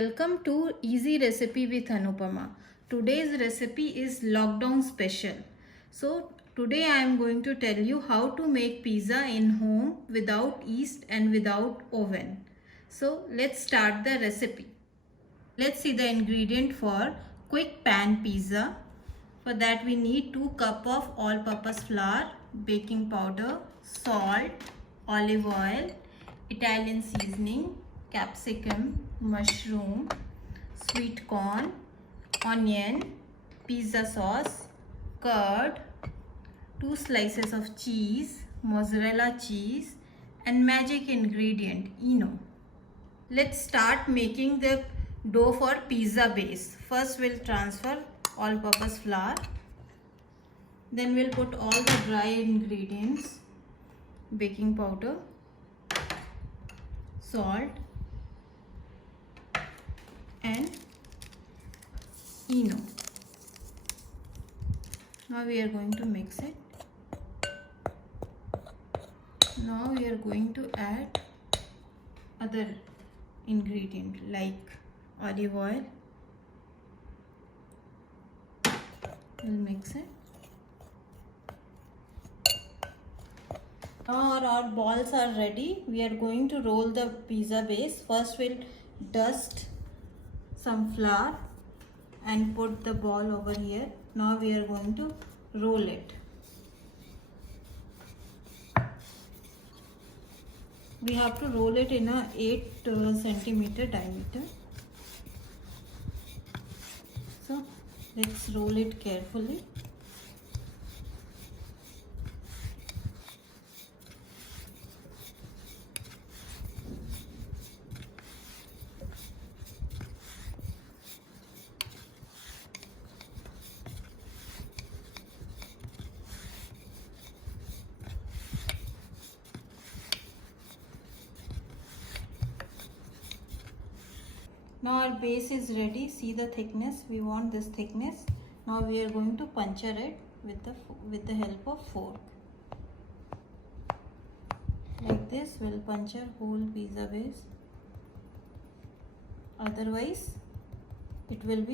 Welcome to Easy Recipe with Anupama. Today's recipe is lockdown special. So today I am going to tell you how to make pizza in home without yeast and without oven. So let's start the recipe. Let's see the ingredient for quick pan pizza. For that we need 2 cups of all-purpose flour, baking powder, salt, olive oil, Italian seasoning, capsicum, mushroom, sweet corn, onion, pizza sauce, curd, 2 slices of cheese, mozzarella cheese, and magic ingredient, Eno. Let's start making the dough for pizza base. First we'll transfer all-purpose flour. Then we'll put all the dry ingredients, baking powder, salt, and Eno. Now we are going to mix it. Now we are going to add other ingredient like olive oil. We'll mix it. Now our balls are ready. We are going to roll the pizza base. First we'll dust some flour and put the ball over here. Now we are going to roll it. We have to roll it in a 8 centimeter diameter. So let's roll it carefully. Now our base is ready. See the thickness. We want this thickness. Now we are going to puncture it with the help of fork. Like this, we'll puncture whole pizza base. Otherwise, it will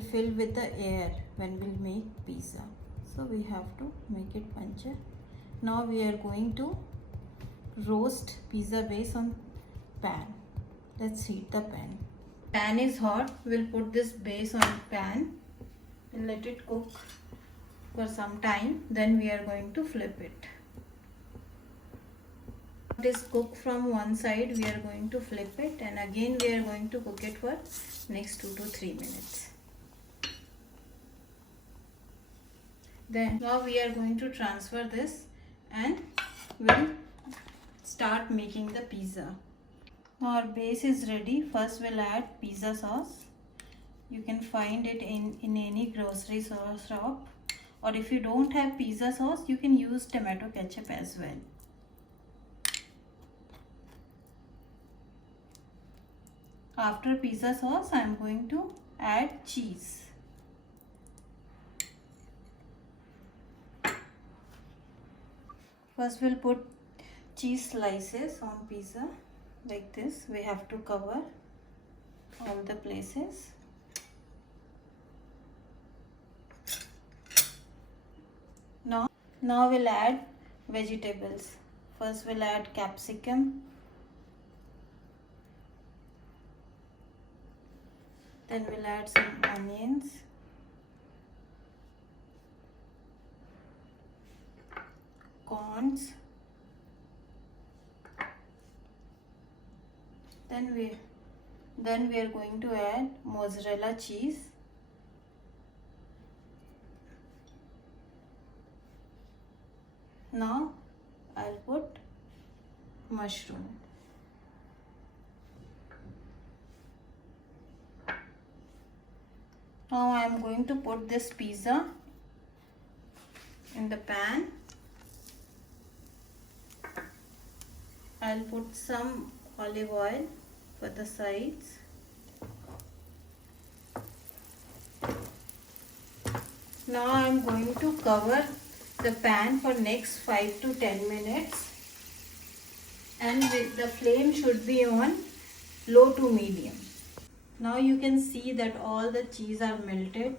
fill with the air when we'll make pizza. So we have to make it puncture. Now we are going to roast pizza base on pan. Let's heat the pan. Pan is hot. We'll put this base on pan and let it cook for some time. Then we are going to flip it. It is cooked from one side. We are going to flip it, and again we are going to cook it for next 2 to 3 minutes. Then now we are going to transfer this and we'll start making the pizza. Now our base is ready. First we'll add pizza sauce. You can find it in any grocery sauce shop, or if you don't have pizza sauce, you can use tomato ketchup as well. After pizza sauce, I am going to add cheese. First we'll put cheese slices on pizza. Like this, we have to cover all the places. Now we'll add vegetables. First we'll add capsicum. Then we'll add some onions. Corns. Then we are going to add mozzarella cheese. Now I'll put mushroom. Now I am going to put this pizza in the pan. I'll put some olive oil for the sides. Now I am going to cover the pan for next 5 to 10 minutes, and the flame should be on low to medium. Now you can see that all the cheese are melted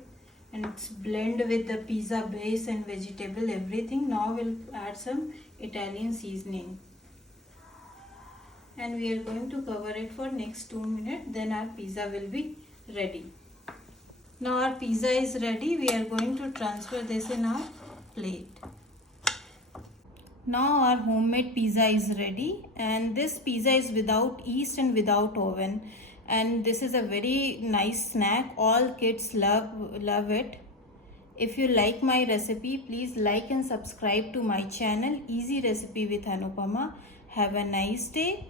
and it's blend with the pizza base and vegetable everything. Now we'll add some Italian seasoning. And we are going to cover it for next 2 minutes, then our pizza will be ready. Now our pizza is ready. We are going to transfer this in our plate. Now our homemade pizza is ready, and this pizza is without yeast and without oven, and this is a very nice snack. All kids love it. If you like my recipe, please like and subscribe to my channel Easy Recipe with Anupama. Have a nice day.